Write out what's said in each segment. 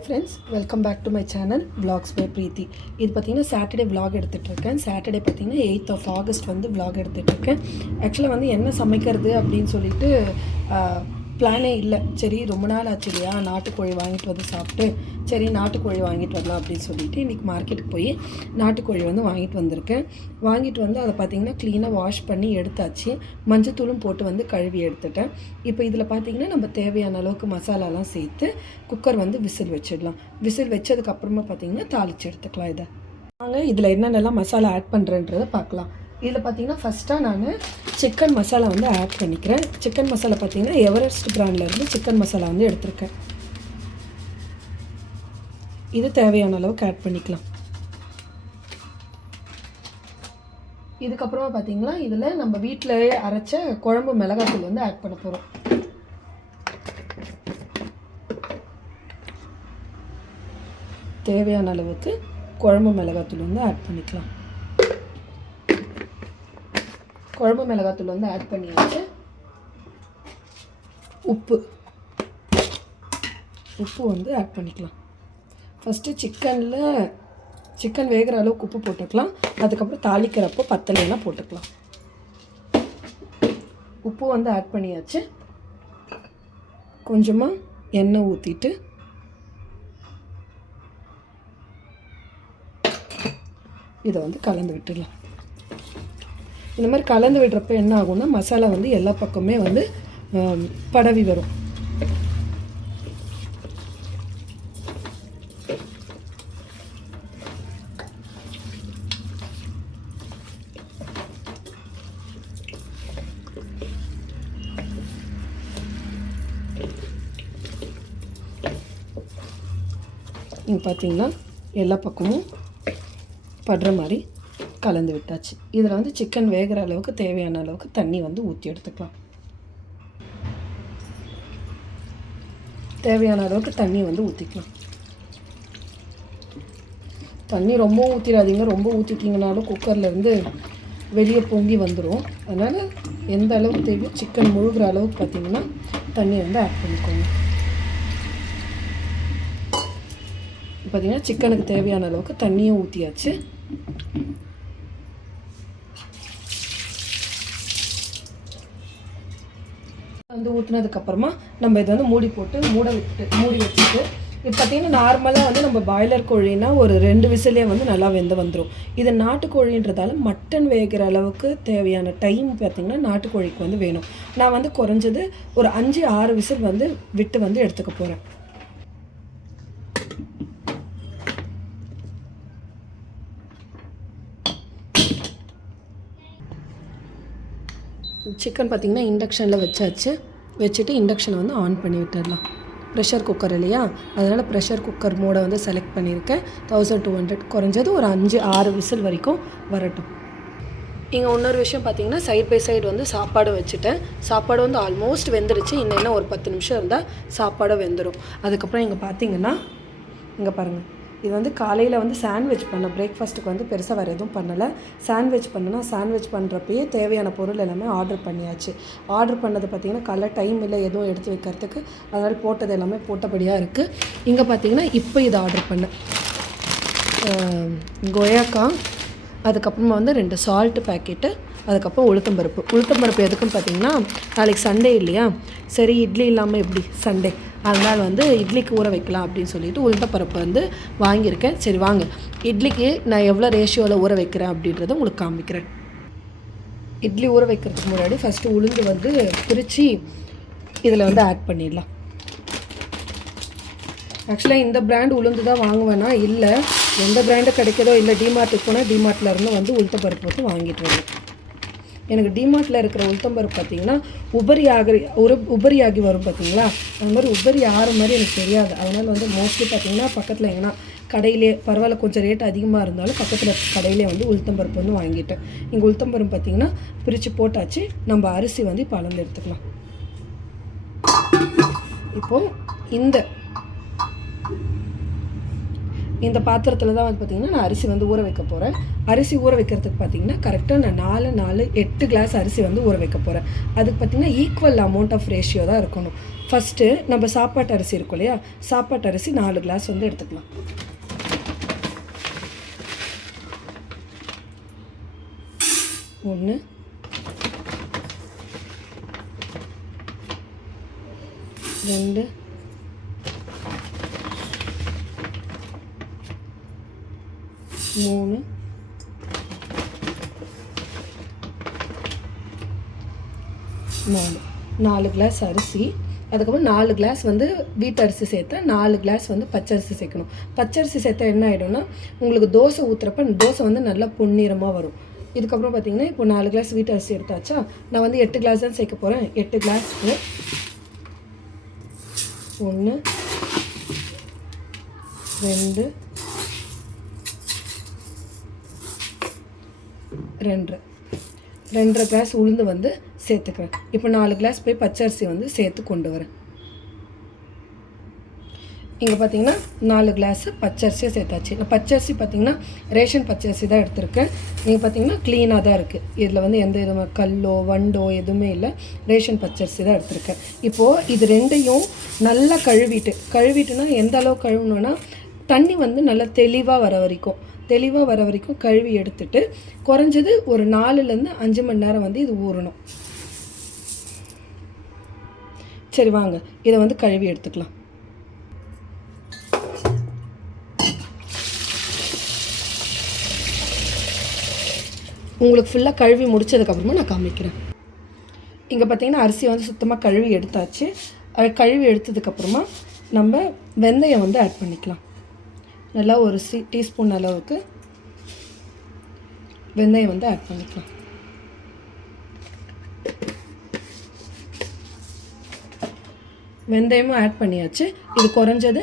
Hi friends, welcome back to my channel vlogs by Preethi. இது பார்த்திங்கன்னா Saturday vlog எடுத்துகிட்ருக்கேன். Saturday பார்த்திங்கன்னா 8th of August வந்து vlog எடுத்துகிட்ருக்கேன். ஆக்சுவலாக வந்து என்ன சமைக்கிறது அப்படின்னு சொல்லிட்டு பிளானே இல்லை. சரி, ரொம்ப நாள் ஆச்சு இல்லையா நாட்டுக்கோழி வாங்கிட்டு வந்து சாப்பிட்டு, சரி நாட்டுக்கோழி வாங்கிட்டு வரலாம் அப்படின்னு சொல்லிட்டு இன்றைக்கி மார்க்கெட்டுக்கு போய் நாட்டுக்கோழி வந்து வாங்கிட்டு வந்திருக்கேன். வாங்கிட்டு வந்து அதை பார்த்திங்கன்னா க்ளீனாக வாஷ் பண்ணி எடுத்தாச்சு. மஞ்சத்தூளும் போட்டு வந்து கழுவி எடுத்துட்டேன். இப்போ இதில் பார்த்திங்கன்னா நம்ம தேவையான அளவுக்கு மசாலாலாம் சேர்த்து குக்கர் வந்து விசில் வச்சிடலாம். விசில் வச்சதுக்கப்புறமா பார்த்திங்கன்னா தாளித்து எடுத்துக்கலாம். இதை வாங்க இதில் என்னென்னலாம் மசாலா ஆட் பண்ணுறேன்றதை பார்க்கலாம். இதில் பார்த்திங்கன்னா ஃபஸ்ட்டாக நான் சிக்கன் மசாலா வந்து ஆட் பண்ணிக்கிறேன். சிக்கன் மசாலா பார்த்திங்கன்னா எவரெஸ்ட் பிராண்ட்லேருந்து சிக்கன் மசாலா வந்து எடுத்திருக்கேன். இது தேவையான அளவுக்கு ஆட் பண்ணிக்கலாம். இதுக்கப்புறமா பார்த்திங்கன்னா இதில் நம்ம வீட்டில் அரைச்ச குழம்பு மிளகாத்தூள் வந்து ஆட் பண்ண போகிறோம். தேவையான அளவுக்கு குழம்பு மிளகாத்தூள் வந்து ஆட் பண்ணிக்கலாம். குழம்பு மிளகாத்தூள் வந்து ஆட் பண்ணியாச்சு. உப்பு வந்து ஆட் பண்ணிக்கலாம். ஃபஸ்ட்டு சிக்கன் வேகிற அளவுக்கு உப்பு போட்டுக்கலாம். அதுக்கப்புறம் தாளிக்கிறப்போ பத்தலைன்னா போட்டுக்கலாம். உப்பு வந்து ஆட் பண்ணியாச்சு. கொஞ்சமாக எண்ணெய் ஊற்றிட்டு இதை வந்து கலந்து விட்டுடலாம். இந்த மாதிரி கலந்து விடுறப்ப என்ன ஆகும்னா மசாலா வந்து எல்லா பக்கமே வந்து படவி வரும். இங்கே பார்த்தீங்கன்னா எல்லா பக்கமும் படுற மாதிரி கலந்து விட்டாச்சு. இதில் வந்து சிக்கன் வேகிற அளவுக்கு தேவையான அளவுக்கு தண்ணி வந்து ஊற்றி எடுத்துக்கலாம். தேவையான அளவுக்கு தண்ணி வந்து ஊற்றிக்கலாம். தண்ணி ரொம்ப ஊற்றிடாதீங்க. ரொம்ப ஊற்றிட்டிங்கனாலும் குக்கர்லேருந்து வெளியே பொங்கி வந்துடும். அதனால் எந்த அளவுக்கு தேவையோ சிக்கன் முழுகிற அளவுக்கு பார்த்திங்கன்னா தண்ணி வந்து ஆட் பண்ணிக்கோங்க. பார்த்திங்கன்னா சிக்கனுக்கு தேவையான அளவுக்கு தண்ணியும் ஊற்றியாச்சு. வந்து ஊற்றினதுக்கப்புறமா நம்ம இதை வந்து மூடி வச்சுட்டு இப்போ பார்த்திங்கன்னா நார்மலாக வந்து நம்ம பாய்லர் கோழின்னா ஒரு 2 விசிலே வந்து நல்லா வந்துடும். இது நாட்டுக்கோழின்றதால மட்டன் வேகிற அளவுக்கு தேவையான டைம் பார்த்திங்கன்னா நாட்டுக்கோழிக்கு வந்து வேணும். நான் வந்து குறைஞ்சது ஒரு 5-6 விசில் வந்து விட்டு வந்து எடுத்துக்க போகிறேன். சிக்கன் பார்த்திங்கன்னா இண்டக்ஷனில் வச்சுட்டு இண்டக்ஷனை வந்து ஆன் பண்ணி விட்டுடலாம். ப்ரெஷர் குக்கர் இல்லையா, அதனால் ப்ரெஷர் குக்கர் மோடை வந்து செலக்ட் பண்ணியிருக்கேன். 1200 குறைஞ்சது ஒரு 5-6 விசில் வரைக்கும் வரட்டும். இங்கே இன்னொரு விஷயம் பார்த்திங்கன்னா சைட் பை சைடு வந்து சாப்பாடு வச்சுட்டேன். சாப்பாடு வந்து ஆல்மோஸ்ட் வெந்துருச்சு. இன்னும் ஒரு 10 நிமிஷம் இருந்தால் சாப்பாடு வெந்துடும். அதுக்கப்புறம் இங்கே பார்த்திங்கன்னா இங்கே பாருங்கள், இது வந்து காலையில் வந்து சாண்ட்விச் பண்ணேன். பிரேக்ஃபாஸ்ட்டுக்கு வந்து பெருசாக வேறு எதுவும் பண்ணலை. சாண்ட்விச் பண்ணுறப்பயே தேவையான பொருள் எல்லாமே ஆர்டர் பண்ணியாச்சு. ஆர்டர் பண்ணது பார்த்திங்கன்னா காலைல டைம் இல்லை எதுவும் எடுத்து வைக்கிறதுக்கு, அதனால் போட்டது எல்லாமே போட்டபடியாக இருக்குது. இங்கே பார்த்திங்கன்னா இப்போ இதை ஆர்டர் பண்ணேன். கொய்யாக்காய், அதுக்கப்புறமா வந்து 2 சால்ட்டு பேக்கெட்டு, அதுக்கப்புறம் உளுத்தம்பருப்பு எதுக்குன்னு பார்த்திங்கன்னா நாளைக்கு சண்டே இல்லையா, சரி இட்லி இல்லாமல் எப்படி சண்டே, அதனால் வந்து இட்லிக்கு ஊற வைக்கலாம் அப்படின்னு சொல்லிட்டு உளுத்தப்பருப்பு வந்து வாங்கியிருக்கேன். சரி வாங்க இட்லிக்கு நான் எவ்வளோ ரேஷியோவில் ஊற வைக்கிறேன் அப்படின்றத உங்களுக்கு காமிக்கிறேன். இட்லி ஊற வைக்கிறதுக்கு முன்னாடி ஃபஸ்ட்டு உளுந்து வந்து பிரித்து இதில் வந்து ஆட் பண்ணிடலாம். ஆக்சுவலாக இந்த பிராண்ட் உளுந்து தான் வாங்குவேன்னா இல்லை, எந்த பிராண்டு கிடைக்கிறதோ இல்லை டிமார்ட்டுக்கு போனால் டிமார்ட்டில் இருந்து வந்து உளுத்தப்பருப்பு வந்து வாங்கிட்டு வரேன். எனக்கு டிமார்ட்டில் இருக்கிற உளுத்தம்பருப்பு பார்த்திங்கன்னா உபரியாகி வரும் பார்த்திங்களா, அந்த மாதிரி உபரி ஆகிற மாதிரி எனக்கு தெரியாது. அதனால் வந்து மோஸ்ட்லி பார்த்திங்கன்னா பக்கத்தில் எங்கன்னா கடையிலே பரவாயில்ல கொஞ்சம் ரேட் அதிகமாக இருந்தாலும் பக்கத்தில் கடையிலே வந்து உளுத்தம்பருப்பு வந்து வாங்கிட்டேன். இங்கே உளுத்தம்பருப்பு பார்த்திங்கன்னா பிரித்து போட்டாச்சு. நம்ம அரிசி வந்து இப்போ அளந்து எடுத்துக்கலாம். இப்போது இந்த இந்த பாத்திரத்தில் தான் வந்து பார்த்திங்கன்னா நான் அரிசி வந்து ஊற வைக்க போகிறேன். அரிசி ஊற வைக்கிறதுக்கு பார்த்திங்கன்னா கரெக்டாக நான் 8 கிளாஸ் அரிசி வந்து ஊற வைக்க போகிறேன். அதுக்கு பார்த்திங்கன்னா ஈக்குவல் அமௌண்ட் ஆஃப் ரேஷியோ தான் இருக்கணும். ஃபஸ்ட்டு நம்ம சாப்பாட்டு அரிசி இருக்கும் இல்லையா, சாப்பாட்டு அரிசி 4 கிளாஸ் வந்து எடுத்துக்கலாம். ஒன்று, 2, 3, 4 கிளாஸ் அரிசி. அதுக்கப்புறம் 4 கிளாஸ் வந்து வீட்டு அரிசி சேர்த்தா 4 கிளாஸ் வந்து பச்சரிசி சேர்க்கணும். பச்சரிசி சேர்த்தா என்ன ஆகிடும்னா உங்களுக்கு தோசை ஊற்றுறப்ப தோசை வந்து நல்லா பொன்னிறமாக வரும். இதுக்கப்புறம் பார்த்திங்கன்னா இப்போ 4 கிளாஸ் வீட்டு அரிசி எடுத்தாச்சா, நான் வந்து 8 கிளாஸ் தான் சேர்க்க போகிறேன். 8 கிளாஸ்க்கு 1, 2, 2.5 கிளாஸ் உளுந்து வந்து சேர்த்துக்கிறேன். இப்போ 4 கிளாஸ் போய் பச்சரிசி வந்து சேர்த்து கொண்டு வரேன். இங்கே பார்த்தீங்கன்னா 4 கிளாஸ் பச்சரிசியை சேர்த்தாச்சு. நான் பச்சரிசி பார்த்திங்கன்னா ரேஷன் பச்சரிசி தான் எடுத்திருக்கேன். நீங்கள் பார்த்தீங்கன்னா க்ளீனாக தான் இருக்குது. இதில் வந்து எந்த விதமான கல்லோ வண்டோ எதுவுமே இல்லை. ரேஷன் பச்சரிசி தான் எடுத்திருக்கேன். இப்போது இது ரெண்டையும் நல்லா கழுவிட்டுனா எந்த அளவு கழுவணுன்னா தண்ணி வந்து நல்லா தெளிவாக வர வரைக்கும் கழுவி எடுத்துட்டு குறைஞ்சது ஒரு 4லேருந்து 5 மணி நேரம் வந்து இது ஊறணும். சரி வாங்க இதை வந்து கழுவி எடுத்துக்கலாம். உங்களுக்கு ஃபுல்லாக கழுவி முடிச்சதுக்கப்புறமா நான் காமிக்கிறேன். இங்கே பார்த்தீங்கன்னா அரிசி வந்து சுத்தமாக கழுவி எடுத்தாச்சு. கழுவி எடுத்ததுக்கப்புறமா நம்ம வெந்தயம் வந்து ஆட் பண்ணிக்கலாம். நல்லா ஒரு டீஸ்பூன் அளவுக்கு வெந்தயம் வந்து ஆட் பண்ணிக்கலாம். வெந்தயமும் ஆட் பண்ணியாச்சு. இது குறைஞ்சது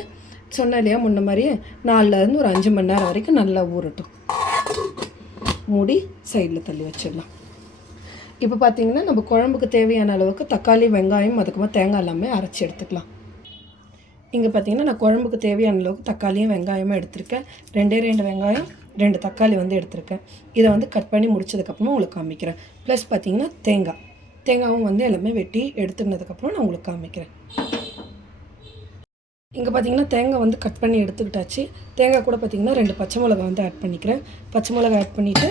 சொன்ன இல்லையா முன்ன மாதிரியே 4லேருந்து ஒரு 5 மணி நேரம் வரைக்கும் நல்லா ஊறட்டும். மூடி சைடில் தள்ளி வச்சிடலாம். இப்போ பார்த்தீங்கன்னா நம்ம குழம்புக்கு தேவையான அளவுக்கு தக்காளி, வெங்காயம், அதுக்கப்புறமா தேங்காய் எல்லாமே அரைச்சி எடுத்துக்கலாம். இங்கே பார்த்தீங்கன்னா நான் குழம்புக்கு தேவையான அளவுக்கு தக்காளியும் வெங்காயமும் எடுத்திருக்கேன். 2 வெங்காயம் 2 தக்காளி வந்து எடுத்திருக்கேன். இதை வந்து கட் பண்ணி முடிச்சதுக்கப்புறமா உங்களுக்கு காமிக்கிறேன். ப்ளஸ் பார்த்தீங்கன்னா தேங்காயும் வந்து எல்லாமே வெட்டி எடுத்துனதுக்கப்புறம் நான் உங்களுக்கு காமிக்கிறேன். இங்கே பார்த்தீங்கன்னா தேங்காய் வந்து கட் பண்ணி எடுத்துக்கிட்டாச்சு. தேங்காய் கூட பார்த்தீங்கன்னா 2 பச்சை மிளகாய் வந்து ஆட் பண்ணிக்கிறேன். பச்சை மிளகாய் ஆட் பண்ணிவிட்டு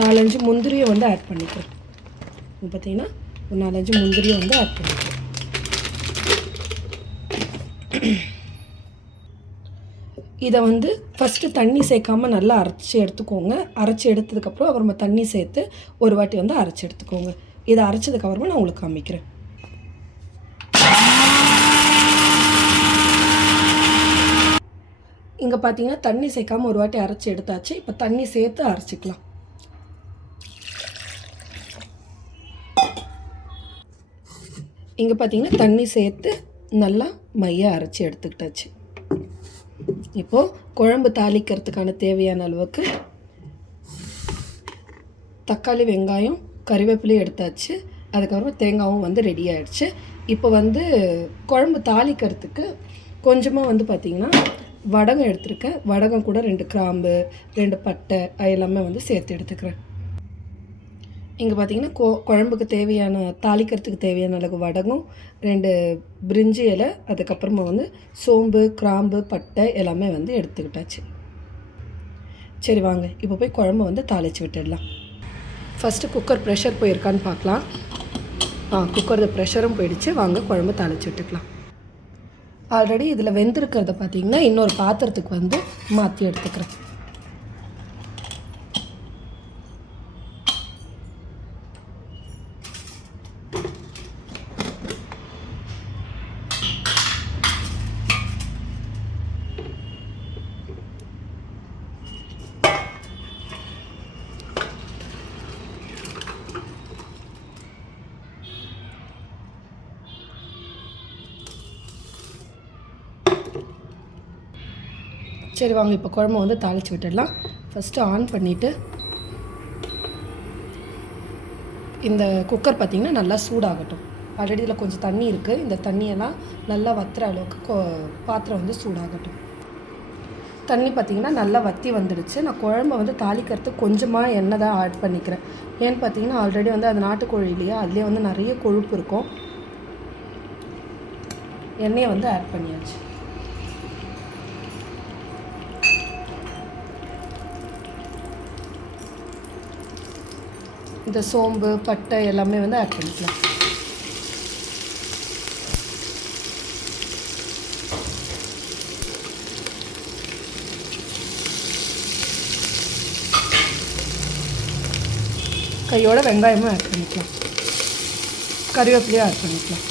4-5 முந்திரியை வந்து ஆட் பண்ணிக்கிறேன். இப்போ பார்த்தீங்கன்னா ஒரு 4-5 முந்திரியை வந்து ஆட் பண்ணிக்கிறேன். இதை வந்து ஃபஸ்ட்டு தண்ணி சேர்க்காமல் நல்லா அரைச்சி எடுத்துக்கோங்க. அரைச்சி எடுத்ததுக்கப்புறம் அப்புறமா தண்ணி சேர்த்து ஒரு வாட்டி வந்து அரைச்சி எடுத்துக்கோங்க. இதை அரைச்சதுக்கப்புறமா நான் உங்களுக்கு காமிக்கிறேன். இங்கே பார்த்தீங்கன்னா தண்ணி சேர்க்காமல் ஒரு வாட்டி அரைச்சி எடுத்தாச்சு. இப்போ தண்ணி சேர்த்து அரைச்சிக்கலாம். இங்கே பார்த்தீங்கன்னா தண்ணி சேர்த்து நல்லா மையாக அரைச்சி எடுத்துக்கிட்டாச்சு. இப்போது குழம்பு தாளிக்கிறதுக்கான தேவையான அளவுக்கு தக்காளி, வெங்காயம், கறிவேப்பிலையும் எடுத்தாச்சு. அதுக்கப்புறம் தேங்காயும் வந்து ரெடி ஆகிடுச்சு. இப்போ வந்து குழம்பு தாளிக்கிறதுக்கு கொஞ்சமாக வந்து பார்த்திங்கன்னா வடகம் எடுத்துருக்கேன். வடகம் கூட 2 கிராம்பு, 2 பட்டை எல்லாமே வந்து சேர்த்து எடுத்துக்கிறேன். இங்கே பார்த்தீங்கன்னா குழம்புக்கு தேவையான தாளிக்கிறதுக்கு தேவையான அளவு வடகம், 2 பிரிஞ்சி இலை, அதுக்கப்புறமா வந்து சோம்பு, கிராம்பு, பட்டை எல்லாமே வந்து எடுத்துக்கிட்டாச்சு. சரி வாங்க இப்போ போய் குழம்பு வந்து தாளித்து விட்டுடலாம். ஃபஸ்ட்டு குக்கர் ப்ரெஷர் போயிருக்கான்னு பார்க்கலாம். குக்கர் ப்ரெஷரும் போயிடுச்சு. வாங்க குழம்பு தாளித்து விட்டுக்கலாம். ஆல்ரெடி இதில் வெந்திருக்கிறத பார்த்தீங்கன்னா இன்னொரு பாத்திரத்துக்கு வந்து மாற்றி எடுத்துக்கிறேன். சரி வாங்க இப்போ குழம்பு வந்து தாளித்து விட்டுடலாம். ஃபஸ்ட்டு ஆன் பண்ணிவிட்டு இந்த குக்கர் பார்த்திங்கன்னா நல்லா சூடாகட்டும். ஆல்ரெடி இதில் கொஞ்சம் தண்ணி இருக்குது. இந்த தண்ணியெல்லாம் நல்லா வற்றுற அளவுக்கு பாத்திரம் வந்து சூடாகட்டும். தண்ணி பார்த்திங்கன்னா நல்லா வற்றி வந்துடுச்சு. நான் குழம்பை வந்து தாளிக்கிறதுக்கு கொஞ்சமாக எண்ணெய் தான் ஆட் பண்ணிக்கிறேன். ஏன்னு பார்த்தீங்கன்னா ஆல்ரெடி வந்து அது நாட்டுக்கோழி இல்லையா, அதுலேயே வந்து நிறைய கொழுப்பு இருக்கும். எண்ணெயை வந்து ஆட் பண்ணியாச்சு. இந்த சோம்பு பட்டை எல்லாமே வந்து ஆட் பண்ணிக்கலாம். கையோட வெங்காயமும் ஆட் பண்ணிக்கலாம். கறிவேப்பிலையும் ஆட் பண்ணிக்கலாம்.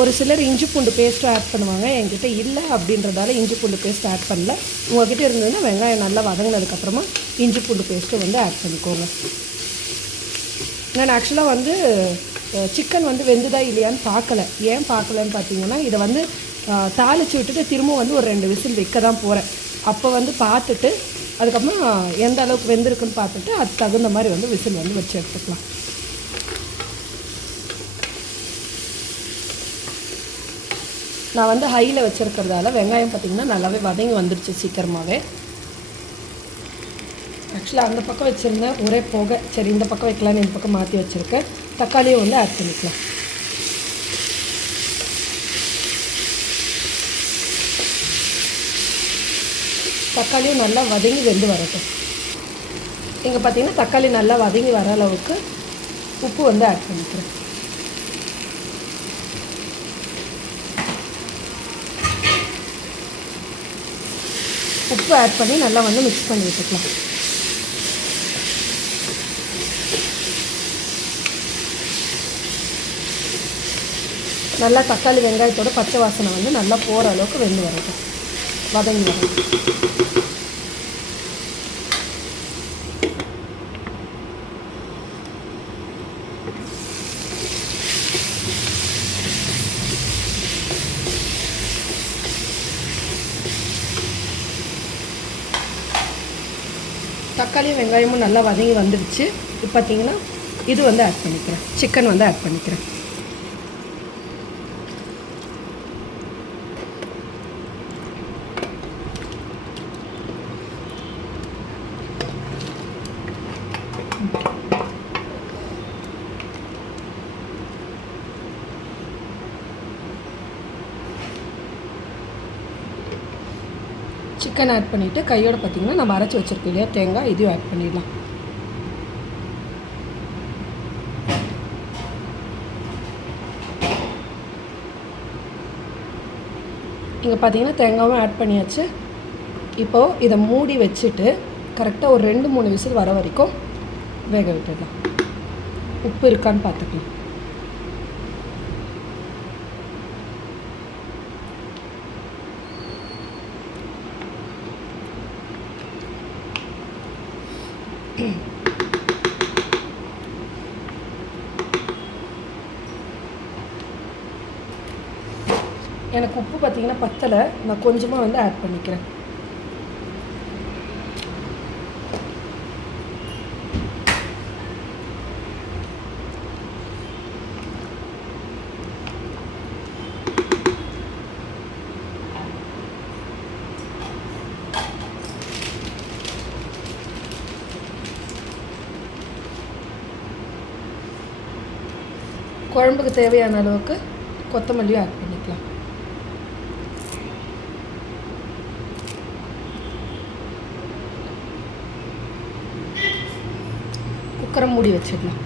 ஒரு சிலர் இஞ்சி பூண்டு பேஸ்ட்டும் ஆட் பண்ணுவாங்க. என்கிட்ட இல்லை அப்படின்றதால இஞ்சி பூண்டு பேஸ்ட் ஆட் பண்ணல. உங்கள்கிட்ட இருந்ததுன்னா வெங்காயம் நல்லா வதங்கினதுக்கப்புறமா இஞ்சி பூண்டு பேஸ்ட்டும் வந்து ஆட் பண்ணிக்கோங்க. நான் ஆக்சுவலாக வந்து சிக்கன் வந்து வெந்துதா இல்லையான்னு பார்க்கல. ஏன் பார்க்கலன்னு பார்த்தீங்கன்னா இதை வந்து தாளித்து விட்டுட்டு திரும்ப வந்து ஒரு 2 விசில் வைக்க தான் போகிறேன். அப்போ வந்து பார்த்துட்டு அதுக்கப்புறம் எந்த அளவுக்கு வெந்திருக்குன்னு பார்த்துட்டு அது தகுந்த மாதிரி வந்து விசில் வந்து வச்சு எடுத்துக்கலாம். நான் வந்து ஹையில் வச்சுருக்கிறதால வெங்காயம் பார்த்திங்கன்னா நல்லாவே வதங்கி வந்துடுச்சு சீக்கிரமாகவே. ஆக்சுவலாக அந்த பக்கம் வச்சுருந்தேன் ஒரே போக, சரி இந்த பக்கம் வைக்கலான்னு இந்த பக்கம் மாற்றி வச்சுருக்கேன். தக்காளியும் வந்து ஆட் பண்ணிக்கலாம். தக்காளியும் நல்லா வதங்கி வெந்து வரட்டும். இங்கே பார்த்திங்கன்னா தக்காளி நல்லா வதங்கி வர அளவுக்கு உப்பு வந்து ஆட் பண்ணிக்கிறேன். உப்பு ஆட் பண்ணி நல்லா வந்து மிக்ஸ் பண்ணி விட்டுக்கலாம். நல்லா தக்காளி வெங்காயத்தோட பச்சை வாசனை வந்து நல்லா போகிற அளவுக்கு வெந்து வரட்டும், வதங்கி வரட்டும். தக்காளியும் வெங்காயமும் நல்லா வதங்கி வந்துடுச்சு. இப்போ பார்த்தீங்கன்னா இது வந்து ஆட் பண்ணிக்கிறேன், சிக்கன் வந்து ஆட் பண்ணிக்கிறேன். சிக்கன் ஆட் பண்ணிவிட்டு கையோடு பார்த்திங்கன்னா நம்ம அரைச்சி வச்சுருக்கோம் இல்லையா தேங்காய், இதையும் ஆட் பண்ணிடலாம். இங்கே பார்த்திங்கன்னா தேங்காயும் ஆட் பண்ணியாச்சு. இப்போது இதை மூடி வச்சுட்டு கரெக்டாக ஒரு 2-3 விசில் வர வரைக்கும் வேக விட்டுடலாம். உப்பு இருக்கான்னு பார்த்துக்கலாம். எனக்கு உப்பு பார்த்திங்கன்னா பத்தலை, நான் கொஞ்சமாக வந்து ஆட் பண்ணிக்கிறேன். குழம்புக்கு தேவையான அளவுக்கு கொத்தமல்லியும் ஆட் பண்ணிக்கலாம். குக்கரை மூடி வச்சிடலாம்.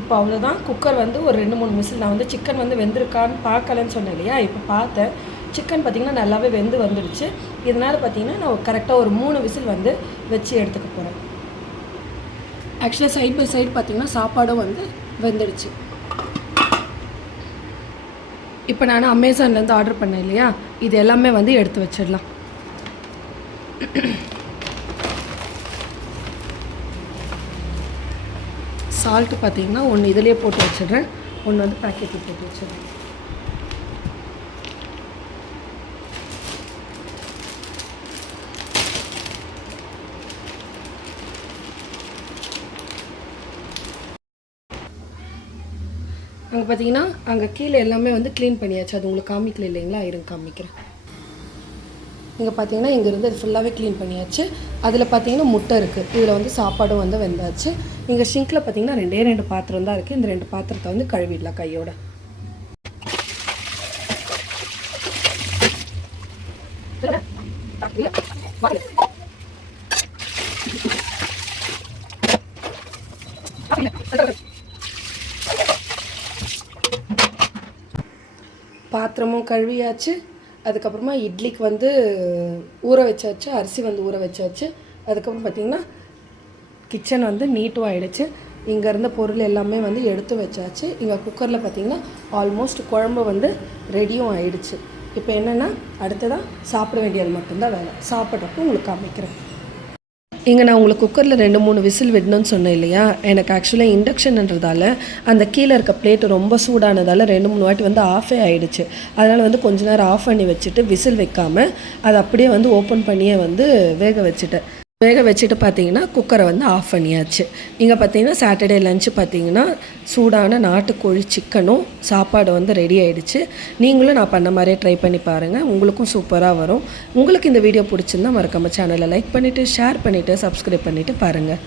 இப்போ அவ்வளோதான். குக்கர் வந்து ஒரு 2-3 விசில். நான் வந்து சிக்கன் வந்து வெந்திருக்கான்னு பார்க்கலன்னு சொன்னேன் இல்லையா, இப்போ பார்த்தேன். சிக்கன் பார்த்திங்கன்னா நல்லாவே வெந்து வந்துடுச்சு. இதனால் பார்த்திங்கன்னா நான் கரெக்டாக ஒரு 3 விசில் வந்து வச்சு எடுத்துக்க போகிறேன். ஆக்சுவலாக சைட் பை சைடு பார்த்திங்கன்னா சாப்பாடும் வந்து வெந்துடுச்சு. இப்போ நான் அமேசான்லேருந்து ஆர்டர் பண்ணேன் இல்லையா, இது எல்லாமே வந்து எடுத்து வச்சிடலாம். சால்ட்டு பார்த்தீங்கன்னா ஒன்று இதிலே போட்டு வச்சிடுறேன், ஒன்று வந்து பேக்கெட்டில் போட்டு வச்சிடுறேன். அங்கே பார்த்தீங்கன்னா அங்கே கீழே எல்லாமே வந்து க்ளீன் பண்ணியாச்சு. அது உங்களுக்கு காமிக்கல இல்லைங்களா, இருங்க காமிக்கிறேன். இங்கே பார்த்தீங்கன்னா இங்கேருந்து அது ஃபுல்லாகவே க்ளீன் பண்ணியாச்சு. அதில் பார்த்தீங்கன்னா முட்டை இருக்குது, இதில் வந்து சாப்பாடும் வந்து வெந்தாச்சு. இங்கே ஷிங்கில் பார்த்தீங்கன்னா 2 பாத்திரம் தான் இருக்குது. இந்த 2 பாத்திரத்தை வந்து கழுவிடலாம் கையோட. பாத்திரமும் கழுவியாச்சு. அதுக்கப்புறமா இட்லிக்கு வந்து ஊற வச்சாச்சு, அரிசி வந்து ஊற வச்சாச்சு. அதுக்கப்புறம் பார்த்திங்கன்னா கிச்சன் வந்து நீட்டும் ஆகிடுச்சு. இங்கே இருந்த பொருள் எல்லாமே வந்து எடுத்து வச்சாச்சு. இங்கே குக்கரில் பார்த்திங்கன்னா ஆல்மோஸ்ட் குழம்பு வந்து ரெடியும் ஆகிடுச்சு. இப்போ என்னென்னா அடுத்ததாக சாப்பிட வேண்டியது மட்டும்தான் வேலை. சாப்பிட்றப்போ உங்களுக்கு காமிக்கிறேன். இங்கே நான் உங்களுக்கு குக்கரில் 2-3 விசில் விடணும்னு சொன்னேன் இல்லையா. எனக்கு ஆக்சுவலாக இண்டக்ஷன்ன்றதால அந்த கீழே இருக்க பிளேட்டு ரொம்ப சூடானதால் 2-3 வாட்டி வந்து ஆஃபே ஆகிடுச்சு. அதனால் வந்து கொஞ்ச நேரம் ஆஃப் பண்ணி வச்சுட்டு விசில் வைக்காமல் அதை அப்படியே வந்து ஓப்பன் பண்ணியே வந்து வேக வச்சுட்டு பார்த்தீங்கன்னா குக்கரை வந்து ஆஃப் பண்ணியாச்சு. இங்கே பார்த்தீங்கன்னா சாட்டர்டே லஞ்சு பார்த்தீங்கன்னா சூடான நாட்டுக்கோழி சிக்கனும் சாப்பாடு வந்து ரெடி ஆகிடுச்சு. நீங்களும் நான் பண்ண மாதிரியே ட்ரை பண்ணி பாருங்கள், உங்களுக்கும் சூப்பராக வரும். உங்களுக்கு இந்த வீடியோ பிடிச்சிருந்தா மறக்காம சேனலை லைக் பண்ணிவிட்டு ஷேர் பண்ணிவிட்டு சப்ஸ்கிரைப் பண்ணிவிட்டு பாருங்கள்.